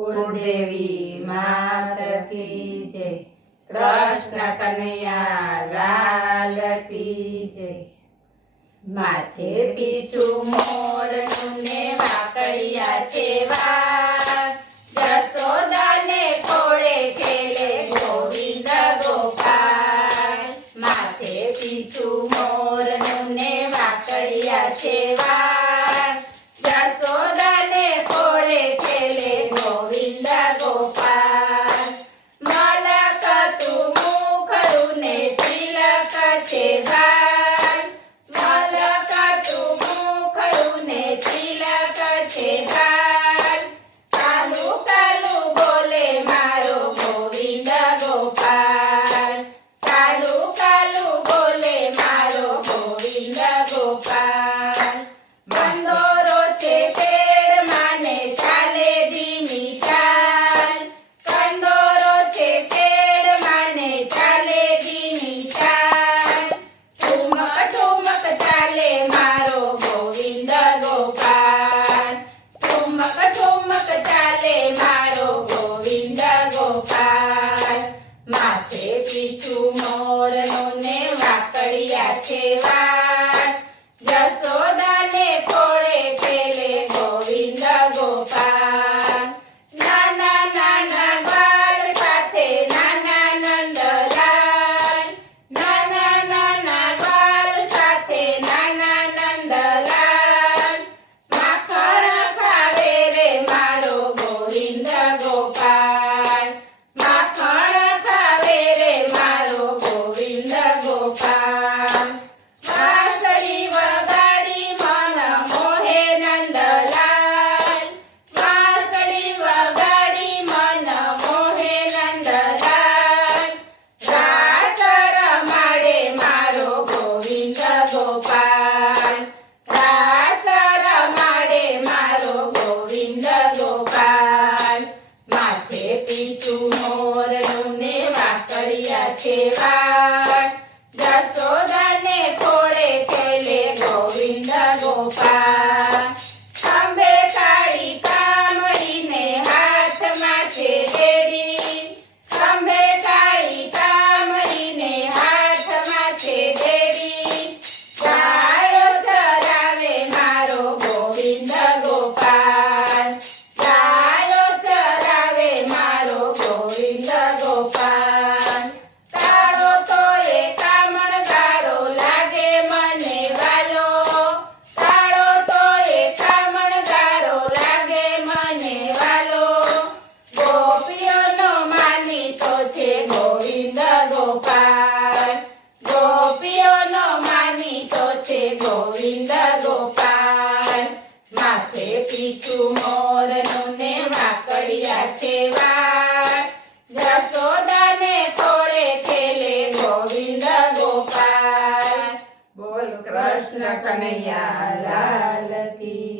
कुलदेवी मात की जय। कृष्ण कन्हैया लाल की जय। माथे पीछू मोर ने वाकड़िया छेवा, जसोदा ने खोड़े खेले गोविंद गोपाल। माथे पीछू मोर ने वाकड़िया छेवा, जसोदा ने खोड़े खेले गोविंद गोपाल। मलक तू मुखड़ू ने तिलक छे बाल, मलक तू मुखड़ू ने तिलक छे बाल। कालू कालू बोले मारो गोविंद गोपाल, कालू कालू बोले मारो गोविंद गोपाल। कंदोरो छे पेड़ माने चाले धीमी चाल, कंदोरो छे पेड़ माने चाले धीमी चाल। ठुमक ठुमक चाले मारो गोविंद गोपाल, ठुमक ठुमक चाले मारो गोविंद गोपाल। माथे पीछू मोर ने वाकड़िया छेवा, जसोदा ने खोड़े खेले गोविंद गोपाल। नाना नाना बाल साथे नाना नंदलाल, नाना नाना बाल साथे नाना नंदलाल। माखण खावे रे मारो गोविंद गोपाल, माखण खावे रे मारो गोविंद गोपाल। वासળી વગાડી મન મોહે નંદલાલ, વાસળી વગાડી મન મોહે નંદલાલ। રાસ રમાડે મારો ગોવિંદ ગોપાલ, રાસ રમાડે મારો ગોવિંદ ગોપાલ। માથે પીછુ મોર ને વાકડિયા છેવા, જસોદા ને ખોળે ખેલે ગોવિંદ ગોપાલ। ખંભે કાળી કામળી ને હાથમાં છે બેડી, ખંભે કાળી કામળી ને હાથમાં છે બેડી। ગાયો ચરાવે મારો ગોવિંદ ગોપાલ, ગાયો ચરાવે મારો ગોવિંદ ગોપાલ। તારો તો એ કામણગારો લાગે મને વાલો, તારો તો એ કામણગારો લાગે મને વાલો। ગોપીઓનો માનીતો છે ગોવિંદ ગોપાલ, ગોપીઓનો માનીતો છે ગોવિંદ ગોપાલ। માથે પીછુ મોર ને વાકડિયા છેવા, જસોદા ને ખોળે ખેલે ગોવિંદ ગોપાલ। બોલ કૃષ્ણ કનૈયા લાલ કી